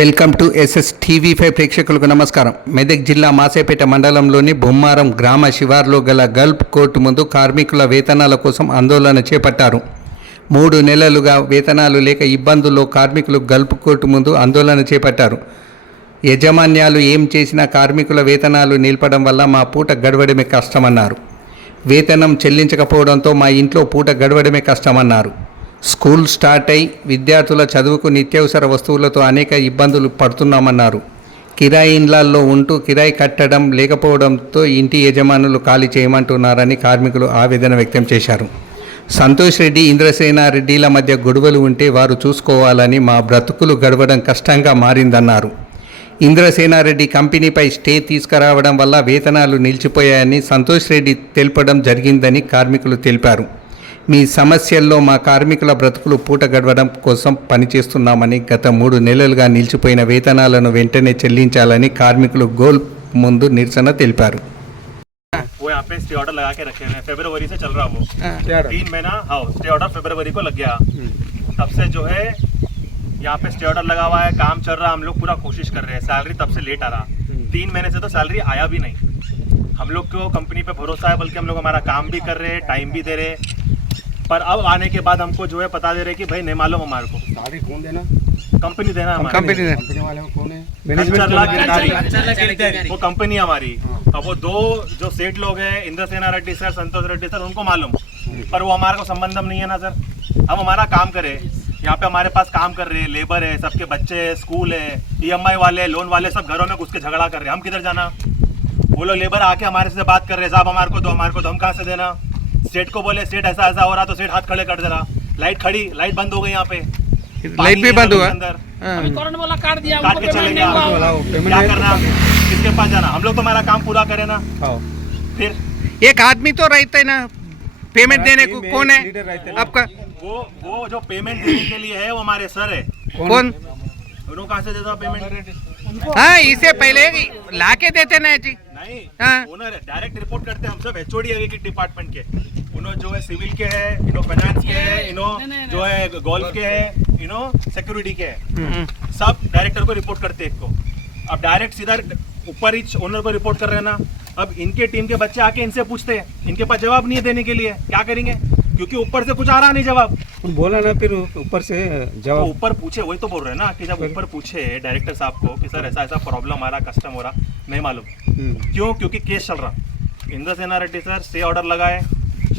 Welcome to SS TV5 ప్రేక్షకులకు నమస్కారం. మెదక్ జిల్లా మాసేపేట మండలంలోని బొమ్మారం గ్రామ శివార్లో గల గల్ఫ్ కోర్టు ముందు కార్మికుల వేతనాల కోసం ఆందోళన చేపట్టారు. 3 నెలలుగా వేతనాలు లేక ఇబ్బందుల్లో కార్మికులు గల్ఫ్ కోర్టు ముందు ఆందోళన చేపట్టారు. యజమాన్యాలు ఏం చేసినా కార్మికుల వేతనాలు నిలపడం వల్ల మా పూట గడవడమే కష్టమన్నారు. వేతనం చెల్లించకపోవడంతో మా ఇంట్లో పూట గడవడమే కష్టమన్నారు. స్కూల్ స్టార్ట్ అయి విద్యార్థుల చదువుకు నిత్యావసర వస్తువులతో అనేక ఇబ్బందులు పడుతున్నామన్నారు. కిరాయి ఇండ్లల్లో ఉంటూ కిరాయి కట్టడం లేకపోవడంతో ఇంటి యజమానులు ఖాళీ చేయమంటున్నారని కార్మికులు ఆవేదన వ్యక్తం చేశారు. సంతోష్ రెడ్డి, ఇంద్రసేనారెడ్డిల మధ్య గొడవలు ఉంటే వారు చూసుకోవాలని, మా బ్రతుకులు గడవడం కష్టంగా మారిందన్నారు. ఇంద్రసేనారెడ్డి కంపెనీపై స్టే తీసుకురావడం వల్ల వేతనాలు నిలిచిపోయాయని సంతోష్ రెడ్డి తెలపడం జరిగిందని కార్మికులు తెలిపారు. మీ సమస్యల్లో మా కార్మికుల బ్రతుకులు పూట గడవడం కోసం పనిచేస్తున్నామని, గత 3 నెలలుగా నిలిచిపోయిన వేతనాలను వెంటనే చెల్లించాలని కార్మికులు గోల్ ముందు నిరసన తెలిపారు. वो यहाँ पे स्टे ऑर्डर लगा के रखे हैं, फरवरी से चल रहा वो 3 महीना। हाँ, स्टे ऑर्डर फरवरी को लग गया। तब से जो है यहाँ पे स्टे ऑर्डर लगा हुआ है, काम चल रहा है, हम लोग पूरा कोशिश कर रहे हैं। सैलरी तब से लेट आ रहा, 3 महीने से तो सैलरी आया भी नहीं। हम लोग को कंपनी पे भरोसा है, बल्कि हम लोग हमारा काम भी कर रहे हैं, टाइम भी दे रहे हैं, पर अब आने के बाद हमको जो है बता दे रहे कि भाई नहीं मालूम हमारे को। कौन देना? कंपनी देना हमारी। कंपनी वाले कौन है? वो कंपनी हमारी। अब वो 2 जो सेठ लोग हैं, इंद्रसेना रेड्डी सर, संतोष रेड्डी सर, उनको मालूम, पर वो हमारे को संबंधम नहीं है ना सर। हम हमारा काम करें, यहाँ पे हमारे पास काम कर रहे हैं, लेबर है, सबके बच्चे है, स्कूल है, EMI वाले, लोन वाले सब घरों में घुस के झगड़ा कर रहे हैं। हम किधर जाना? वो लोग लेबर आके हमारे से बात कर रहे हैं, साहब हमारे को दो, हमारे को दो। हम कहाँ से देना? सेठ को बोले सेठ ऐसा ऐसा हो रहा, तो सेठ हाथ खड़े कर दे रहा। लाइट खड़ी, लाइट बंद हो गई, यहाँ पे लाइट भी बंद हुआ अंदर, काट के चले गया। क्या करना? किसके पास जाना? हम लोग तो हमारा काम पूरा करें ना। फिर एक आदमी तो रहता है ना पेमेंट देने को, कौन है आपका? वो जो पेमेंट देने के लिए है वो हमारे सर है। कौन? उन्होंने कहाँ से देता पेमेंट? हाँ, इससे पहले ला के देते ना जी। नहीं, हाँ। ओनर डायरेक्ट रिपोर्ट करते हैं हम सब। HOD है एक डिपार्टमेंट के, इन्हों जो है सिविल के है, इन्हों फाइनेंस के है, इन्हों जो है गोल्फ के है, इन्हों सिक्योरिटी के है, सब डायरेक्टर को रिपोर्ट करते हैं एक को। अब डायरेक्ट सीधा ऊपर ही ओनर को रिपोर्ट कर रहे हैं ना। अब इनके टीम के बच्चे आके इनसे पूछते हैं, इनके पास जवाब नहीं है देने के लिए, क्या करेंगे? क्योंकि ऊपर से कुछ आ रहा नहीं जवाब। बोला ना, फिर ऊपर से जवाब। तो ऊपर पूछे, वही तो बोल रहे हैं ना कि जब ऊपर पूछे डायरेक्टर साहब को कि सर ऐसा ऐसा प्रॉब्लम आ रहा, कस्टम हो रहा, नहीं मालूम। क्यों? क्योंकि केस चल रहा। Indrasena Reddy sir stay order लगाए,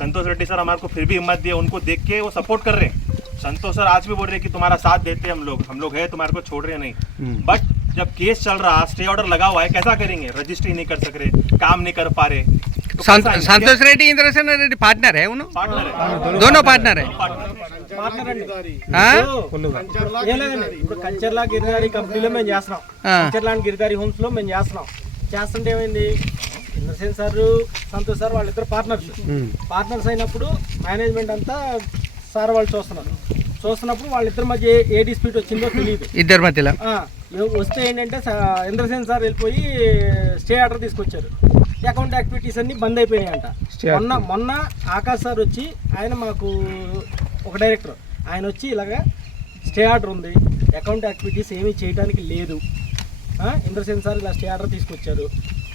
संतोष रेड्डी सर हमारे को फिर भी हिम्मत दिए, उनको देख के वो सपोर्ट कर रहे हैं। संतोष सर आज भी बोल रहे हैं कि तुम्हारा साथ देते हैं, हम लोग है, तुम्हारे को छोड़ रहे नहीं। बट जब केस चल रहा, स्टे ऑर्डर लगा हुआ है, कैसा करेंगे? रजिस्ट्री नहीं कर सक रहे, काम नहीं कर पा रहे। तो संतोष रेड्डी, इंद्रसेना रेड्डी पार्टनर है, उन्होंने पार्टनर है, दोनों पार्टनर है। ఇప్పుడు కంచర్లా గిరిదారి కంపెనీలో మేము చేస్తున్నాం, కంచర్లా గిరిదారి హోమ్స్ లో మేము చేస్తుంటే ఏమైంది, ఇంద్రసేన్ సార్, సంతోష్ సార్ వాళ్ళిద్దరు పార్ట్నర్స్ అయినప్పుడు మేనేజ్మెంట్ అంతా సార్ వాళ్ళు చూస్తున్నప్పుడు వాళ్ళిద్దరి మధ్య ఏ డిస్ప్యూట్ వచ్చిందో తెలియదు. ఇద్దరి మధ్యలో వస్తే ఏంటంటే ఇంద్రసేన్ సార్ వెళ్ళిపోయి స్టే ఆర్డర్ తీసుకొచ్చారు. అకౌంట్ యాక్టివిటీస్ అన్ని బంద్ అయిపోయినాయంట. మొన్న ఆకాష్ సార్ వచ్చి, ఆయన మాకు ఒక డైరెక్టర్, ఆయన వచ్చి ఇలాగా స్టే ఆర్డర్ ఉంది, అకౌంట్ యాక్టివిటీస్ ఏమీ చేయడానికి లేదు, ఇంద్రసేన్ సార్ ఇలా స్టే ఆర్డర్ తీసుకొచ్చారు,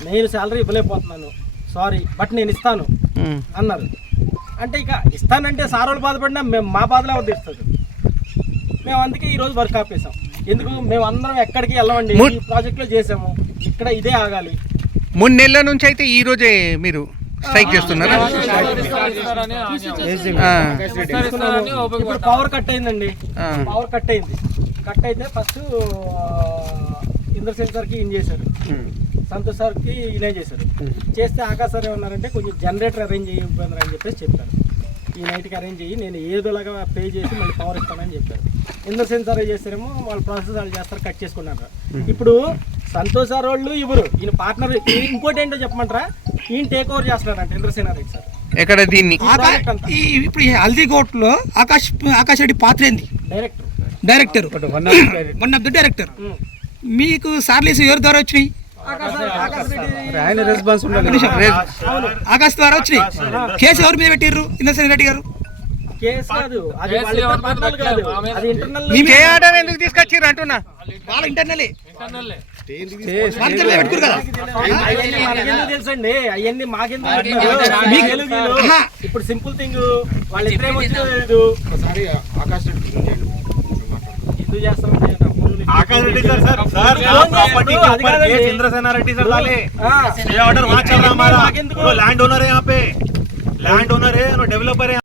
నేను శాలరీ ఇవ్వలేకపోతున్నాను, సారీ బట్ నేను ఇస్తాను అన్నారు. అంటే ఇక ఇస్తానంటే సార్ వాళ్ళు బాధపడినా మేము మా బాధలో వదిలిస్తుంది. మేము అందుకే ఈరోజు వర్క్ ఆపేసాం. ఎందుకు? మేము అందరం ఎక్కడికి వెళ్ళమండి, ఈ ప్రాజెక్ట్లో చేసాము, ఇక్కడ ఇదే ఆగాలి. 3 నెలల నుంచి అయితే ఈ రోజే మీరు స్ట్రైక్ చేస్తున్నారా? ఇప్పుడు పవర్ కట్ అయిందండి, పవర్ కట్ అయితే ఫస్ట్ ఇంద్రసేన్ సార్కి ఇన్ చేశారు, సంతోష్ సార్కి ఇనే చేశారు. చేస్తే ఆకాశ్ సార్ ఏమన్నారంటే కొంచెం జనరేటర్ అరేంజ్ చేయబోతున్నారు అని చెప్పేసి చెప్పారు. ఈ నైట్కి అరేంజ్ చేయి, నేను ఏదోలాగా పే చేసి మళ్ళీ పవర్ ఇస్తానని చెప్పారు. ఇంద్రసేన్ సార్ చేస్తారేమో వాళ్ళ ప్రాసెస్ వాళ్ళు చేస్తారు, కట్ చేసుకున్నారు. ఇప్పుడు సంతోష్ సార్ వాళ్ళు ఇవ్వరు, ఈయన పార్ట్నర్. ఇంకోటి ఏంటో చెప్పమంటారా, ఈయన టేక్ ఓవర్ చేస్తున్నారంట ఇంద్రసేన రెడ్డి సార్. ఎక్కడ దీన్ని? ఇప్పుడు హల్దీకోట్ లో ఆకాష్ రెడ్డి పాత్ర ఏంది? Director one of the director. మీకు సార్లీస్ ఎవరి ద్వారా వచ్చినాయి? ఆకాశ్ ద్వారా వచ్చినాయి. కేసు ఎవరి మీద పెట్టిర్రు? ఇంద్రసేన రెడ్డి గారు కేసు కాదు, అది వాళ్ళిద్దరి పర్సనల్ కాదు, అది ఇంటర్నల్. స్టే ఆర్డర్ ఎందుకు తీసుకొచ్చిర్రు అంటున్నా? వాళ్ళ ఇంటర్నల్లే అవన్నీ మనకెందుకు తెలుసండి, అవన్నీ మాకెందుకు మీకు తెలుగులో. ఇప్పుడు సింపుల్ థింగ్ వాళ్ళిద్దరేమో వచ్చిలేదు ఒకసారి ఆకాశ్ రెడ్డి ఎందుకు చేస్తామంటే Akash Reddy sir sir sir property के ऊपर केस इंद्रसेना रेड्डी सर डाले स्टे ऑर्डर वहाँ चल रहा हमारा, वो लैंड ओनर है यहाँ पे, लैंड ओनर है और डेवलपर है.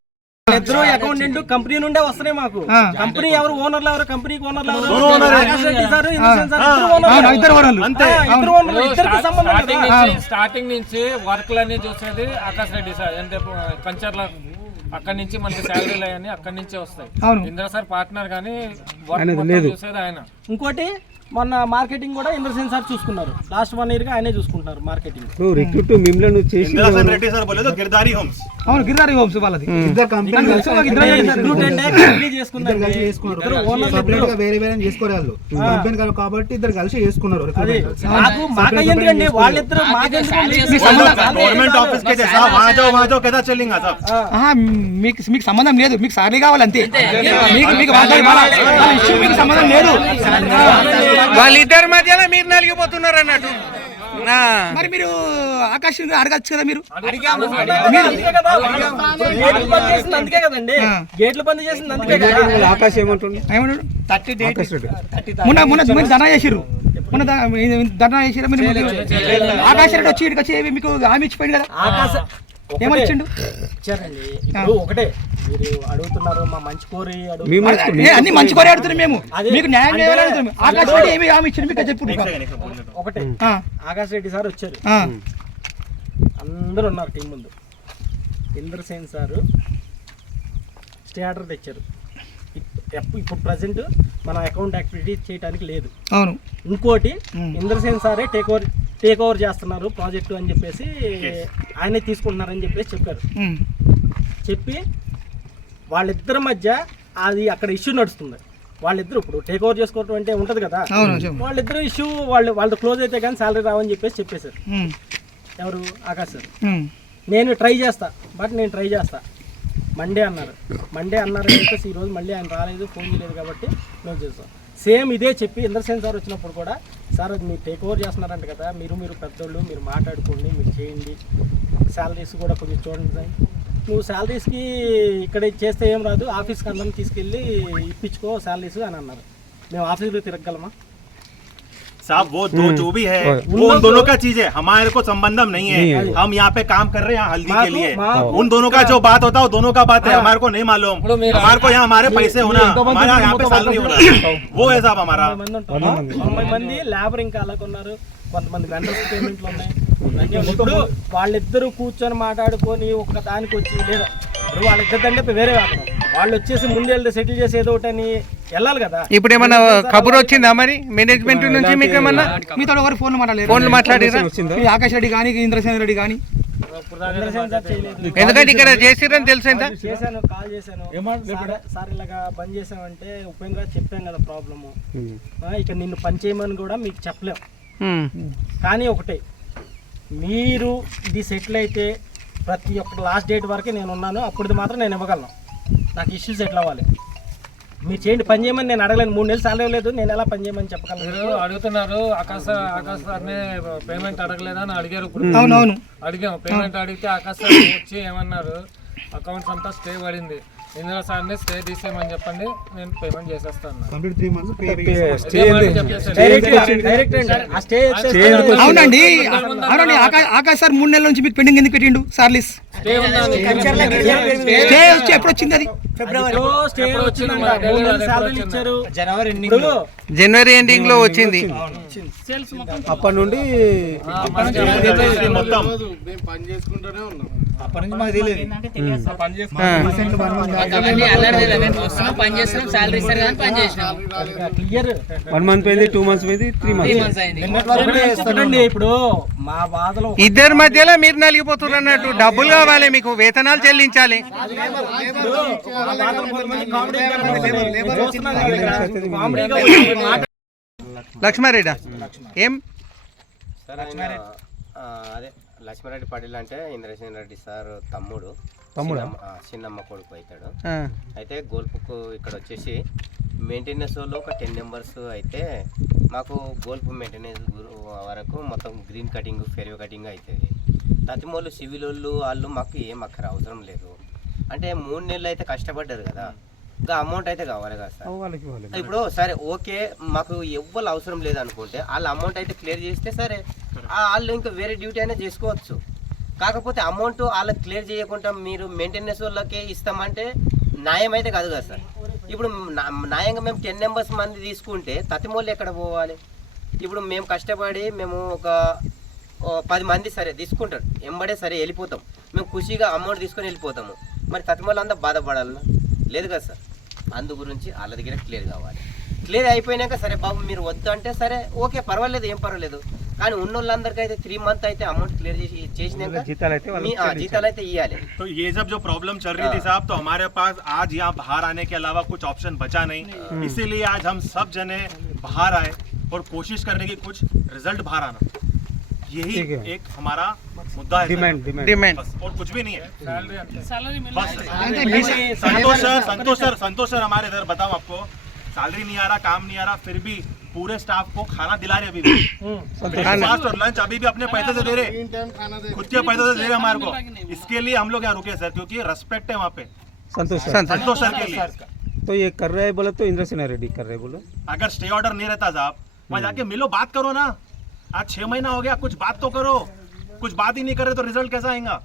ఇద్దరు అకౌంటెంట్ కంపెనీ నుండే వస్తున్నాయి మాకు. కంపెనీ ఎవరు ఓనర్లు ఎవరు, కంపెనీకి ఓనర్లు ఎవరు? ఆకాశ్ రెడ్డి సార్, ఇంద్రసేన్ సార్ ఇద్దరు ఓనర్లు. అంతే, ఇద్దరు ఓనర్లు, ఇద్దరికి సంబంధం లేదు. స్టార్టింగ్ నుంచి వర్క్లన్నీ చూసేది ఆకాశ్ రెడ్డి సార్. అంటే కంచర్ల అక్కడి నుంచి మనకి శాలరీలు అవన్నీ అక్కడి నుంచే వస్తాయి. ఇంద్ర సార్ పార్ట్నర్ కానీ వర్క్ చూసేది ఆయన. ఇంకోటి మొన్న మార్కెటింగ్ కూడా ఇంద్రసేన్ సార్ చూసుకున్నారు. లాస్ట్ 1 year గా ఆయనే చూసుకుంటున్నారు మార్కెటింగ్. రిక్రూట్ మిమ్మల్ని చేసి इंद्रसेन रेड्डी सर बोले तो गिरधारी होम्स. అవును, గిరిదారి హోమ్స్ వాళ్ళది. ఇద్దరు కంపెనీ రిక్రూట్ అంటే కంపెనీ చేసుకున్నారు. ఇద్దరు ఓనర్లు, ఇద్దరు వేరే వేరే చేసుకోవాలి కంపెనీ కాబట్టి ఇద్దరు కలిసి చేసుకున్నారు. అది మాకు మాకెందుకండి, వాళ్ళిద్దరు మాకెందుకు? गवर्नमेंट ऑफिस के जैसा वहाँ जाओ कैसा चलेगा सब. మీకు సంబంధం లేదు, మీకు సారీ కావాలి అంతే. మీకు వాళ్ళ ఇష్యూ మీకు సంబంధం లేదు. వాళ్ళిద్దరి మధ్యలో మీరు నలిగిపోతున్నారు అన్నట్టు. మరి మీరు ఆకాశ్ అడగచ్చు కదా. మీరు గేట్లు బంద్ చేసింది అందుకే కదండి, గేట్లు బంద్ చేసింది అందుకే కదా. ఆకాశ్ ఏమంటుండే? ఏమన్నాడు? ఆకాశ్ రెడ్డి మొన్న ధర్నా చేసిర్రు, మొన్న ధర్నా చేసిర్రు. మీరు ఆకాశ్ రెడ్డి వచ్చి ఇక్కడికి వచ్చి మీకు హామీ ఇచ్చిపోయింది కదా. ఆకాశ ఏమని ఇచ్చిండు? ఇచ్చారండి. ఇప్పుడు ఒకటే మీరు అడుగుతున్నారు, మా మంచి కోరి అన్ని మంచి కోరి అడుగుతున్నాం మేము, మీకు న్యాయం చేయాలని అడుగుతున్నాం. ఆకాశ్ రెడ్డి ఏమి హామీ ఇచ్చిండు మీకు చెప్పు. ఒకటే ఆకాశ్ రెడ్డి సార్ వచ్చారు, అందరూ ఉన్నారు టీం ముందు. ఇంద్రసేన్ సార్ స్టే ఆర్డర్ తెచ్చారు. ఇప్పుడు ప్రజెంట్ మన అకౌంట్ యాక్టివిటీ చేయడానికి లేదు. అవును. ఇంకోటి ఇంద్రసేన్ సారే టేక్ ఓవర్ చేస్తున్నారు ప్రాజెక్టు అని చెప్పేసి ఆయనే తీసుకుంటున్నారని చెప్పేసి చెప్పారు. చెప్పి వాళ్ళిద్దరి మధ్య అది అక్కడ ఇష్యూ నడుస్తుంది. వాళ్ళిద్దరు ఇప్పుడు టేక్ ఓవర్ చేసుకోవడం అంటే ఉంటుంది కదా, వాళ్ళిద్దరు ఇష్యూ వాళ్ళు క్లోజ్ అయితే కానీ శాలరీ రావని చెప్పేసి చెప్పేశారు. ఎవరు? ఆకాశ్ సార్. నేను ట్రై చేస్తా, నేను ట్రై చేస్తా మండే అన్నారు అని చెప్పేసి ఈరోజు మళ్ళీ ఆయన రాలేదు, ఫోన్ చేయలేదు కాబట్టి మేము చేస్తాం. సేమ్ ఇదే చెప్పి ఇంద్రసేన్ సార్ వచ్చినప్పుడు కూడా, సార్ అది మీరు టేక్ ఓవర్ చేస్తున్నారంట కదా, మీరు పెద్దోళ్ళు, మీరు మాట్లాడుకోండి, మీరు చేయండి, శాలరీస్ కూడా కొంచెం చూడండి సార్. నువ్వు శాలరీస్కి ఇక్కడ చేస్తే ఏం రాదు, ఆఫీస్కి అందరం తీసుకెళ్ళి ఇప్పించుకో శాలరీస్ అని అన్నారు. మేము ఆఫీస్లో తిరగలమా? साहब वो दो जो भी है वो उन दोनों का चीज है, हमारे को संबंधम नहीं है. हम यहाँ पे काम कर रहे हैं यहाँ हल्दी के लिए. उन दोनों का जो बात होता है वो दोनों का बात है, हमारे को नहीं मालूम. हमारे को यहाँ हमारे पैसे होना, हमारा यहाँ पे सैलरी होना, वो है साहब हमारा. 90 మంది లేబర్ ఇంకా అలాగ ఉన్నారు, కొంతమంది వెండర్స్ పేమెంట్లు ఉన్నాయి. ఇప్పుడు వాళ్ళిద్దరూ కూర్చొని మాట్లాడుకొని ఒక దానికి వచ్చి లేదా ఇప్పుడు వాళ్ళిద్దరు అంటే వేరే వ్యాపారం, వాళ్ళు వచ్చేసి ముందు వెళ్తే సెటిల్ చేసి ఏదో ఒకటి అని వెళ్ళాలి కదా. ఇప్పుడు ఏమన్నా కబుర్ వచ్చిందా మరి మేనేజ్మెంట్ నుంచి? మీకు ఏమన్నా మీతో ఎవరు ఫోన్లు మాట్లాడారా? ఆకాశ్ రెడ్డి కానీ ఇంద్రసేన్ రెడ్డి కానీ? ఎందుకంటే ఇక్కడ చేసిరని తెలిసిందా? చేశాను, కాల్ చేశాను, సార్ ఇలాగా బంద్ చేసామంటే ఉపేంద్ర చెప్పాం కదా ప్రాబ్లము, ఇక నిన్ను పని చేయమని కూడా మీకు చెప్పలేం. కానీ ఒకటే, మీరు ఇది సెటిల్ అయితే ప్రతి ఒక్క లాస్ట్ డేట్ వరకే నేను ఉన్నాను, అప్పుడు మాత్రం నేను ఇవ్వగలను. నాకు ఇష్యూ సెటిల్ అవ్వాలి, మీరు చేయండి, పని చేయమని నేను అడగలేను. 3 నెలలు సాలరీ లేదు, నేను ఎలా పని చేయమని చెప్పగలను? అడుగుతున్నారు ఆకాశ్ సార్నే పేమెంట్ అడగలేదా అని అడిగారు. అవునవును, అడిగాం. పేమెంట్ అడిగితే ఆకాశ్ సార్ వచ్చి ఏమన్నారు, అకౌంట్స్ అంతా స్టే పడింది, ఇందులో సార్ని స్టే తీసేయమని చెప్పండి, నేను పేమెంట్ చేసేస్తాను. అవునండి, అవునండి. ఆకాశ్ సార్ 3 నెలల నుంచి మీకు పెండింగ్ ఎందుకు పెట్టిండు సార్లీస్? స్టే వచ్చి ఎప్పుడు వచ్చింది? అది జనవరి ఎండింగ్ లో వచ్చింది. అప్పటి నుండి మొత్తం పని చేసుకుంటూనే ఉన్నాం. అప్పటి నుంచి మాకు తెలియదు. వన్ మంత్ పోయింది, 2 months పోయింది, 3 months. ఇప్పుడు మా బాధలో ఇద్దరి మధ్యలో మీరు నలిగిపోతున్నారు అన్నట్టు. డబ్బులు కావాలి మీకు, వేతనాలు చెల్లించాలి. లక్ష్మారెడ్డి ఏం సార్ ఆయన అదే లక్ష్మారెడ్డి పాటిల్ అంటే ఇంద్రసేన్ రెడ్డి సార్ తమ్ముడు. చిన్నమ్మ కొడుకు అవుతాడు. అయితే గోల్ఫ్కు ఇక్కడ వచ్చేసి మెయింటెనెన్స్ వాళ్ళు ఒక 10 మెంబర్స్ అయితే మాకు గోల్ఫ్ మెయింటెనెన్స్ వరకు మొత్తం గ్రీన్ కటింగ్ ఫెరవ్ కటింగ్ అవుతుంది. తతిమోళ్ళు సివిల్ వాళ్ళు మాకు ఏం అక్కర అవసరం లేదు. అంటే 3 నెలలు అయితే కష్టపడ్డారు కదా, ఇంకా అమౌంట్ అయితే కావాలి కదా సార్. ఇప్పుడు సరే ఓకే మాకు ఎవ్వరు అవసరం లేదనుకుంటే వాళ్ళ అమౌంట్ అయితే క్లియర్ చేస్తే సరే వాళ్ళు ఇంకా వేరే డ్యూటీ అయినా చేసుకోవచ్చు. కాకపోతే అమౌంట్ వాళ్ళకి క్లియర్ చేయకుండా మీరు మెయింటెనెన్స్ వాళ్ళకే ఇస్తామంటే న్యాయం అయితే కాదు కదా సార్. ఇప్పుడు న్యాయంగా మేము 10 మెంబర్స్ మంది తీసుకుంటే తతిమోళ్ళు ఎక్కడ పోవాలి? ఇప్పుడు మేము కష్టపడి మేము ఒక 10 మంది సరే తీసుకుంటారు, ఎంబడే సరే వెళ్ళిపోతాం, మేము ఖుషిగా అమౌంట్ తీసుకొని వెళ్ళిపోతాము. మరి తతిమోళ్ళు అంతా బాధపడాలన్నా లేదు కదా సార్. అందు గురించి వాళ్ళ దగ్గర క్లియర్ కావాలి. క్లియర్ అయిపోయినాక సరే బాబు మీరు వద్దు అంటే సరే ఓకే పర్వాలేదు, ఏం పర్వాలేదు. కానీ ఉన్న వాళ్ళందరికీ అయితే 3 మంత్ అయితే అమౌంట్ క్లిयर చేసినాక జీతాలు అయితే ఇవ్వాలి. तो ये जब जो प्रॉब्लम चल रही थी साहब, तो हमारे पास आज यहाँ बाहर आने के अलावा कुछ ऑप्शन बचा नहीं. इसीलिए आज हम सब जने बाहर आए और कोशिश करने की कुछ रिजल्ट बाहर आना, यही एक हमारा मुद्दा है. डिमांड बस, और कुछ भी नहीं है. बस संतोष सर हमारे इधर बताऊं आपको, सैलरी नहीं आ रहा, काम नहीं आ रहा, फिर भी पूरे स्टाफ को खाना दिला रहे. अभी भी ब्रेकफास्ट और लंच अभी भी अपने पैसे से दे रहे, खुद के पैसे से दे रहे हमारे को. इसके लिए हम लोग यहाँ रुके सर, क्योंकि रेस्पेक्ट है वहाँ पे संतोष सर के लिए. तो ये कर रहे हैं बोले तो इंद्रसेना रेड्डी कर रहे बोलो. अगर स्टे ऑर्डर नहीं रहता साहब, वहाँ जाके मिलो, बात करो ना. आज 6 महीना हो गया, कुछ बात तो करो. कुछ बात ही नहीं कर रहे तो रिजल्ट कैसा आएगा?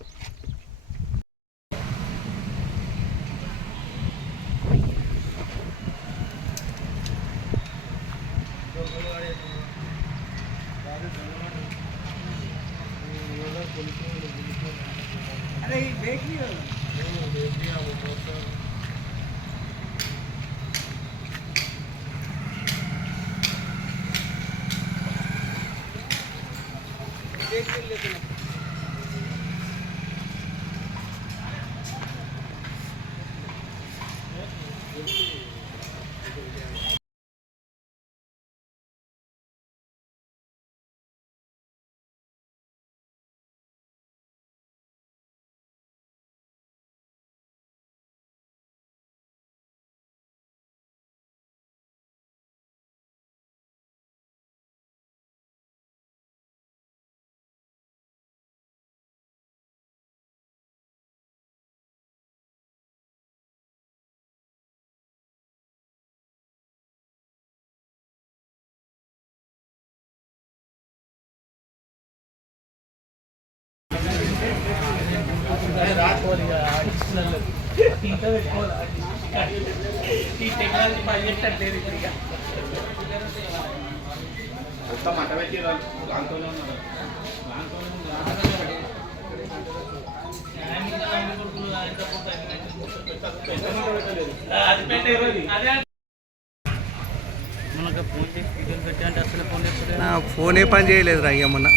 నా ఫోనే పని చేయలేదురా ఇక మొన్న.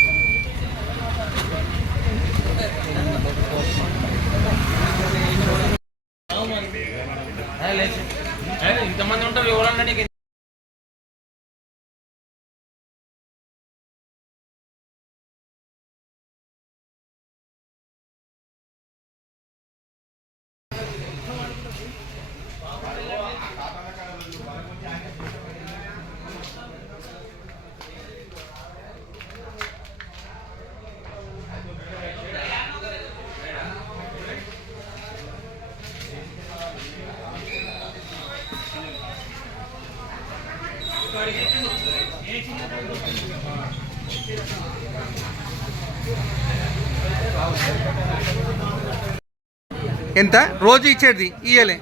ఇంతమంది ఉంటారు ఎవరన్నా నీకు ఎంత రోజు ఇచ్చేది ఇయ్యలే.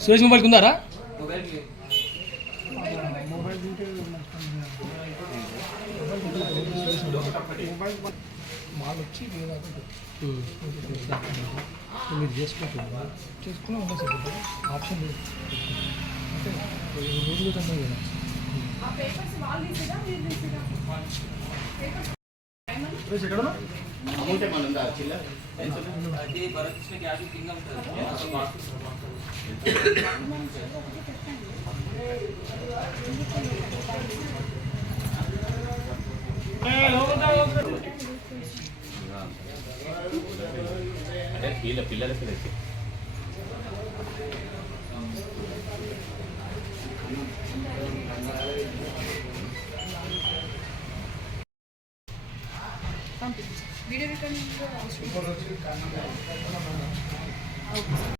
సురేష్ మొబైల్కి ఉందారా? మీరు చేసుకున్నా ఉన్నా సార్ ఆప్షన్ రోజులు కన్నా కదా వీడియో రికార్డింగ్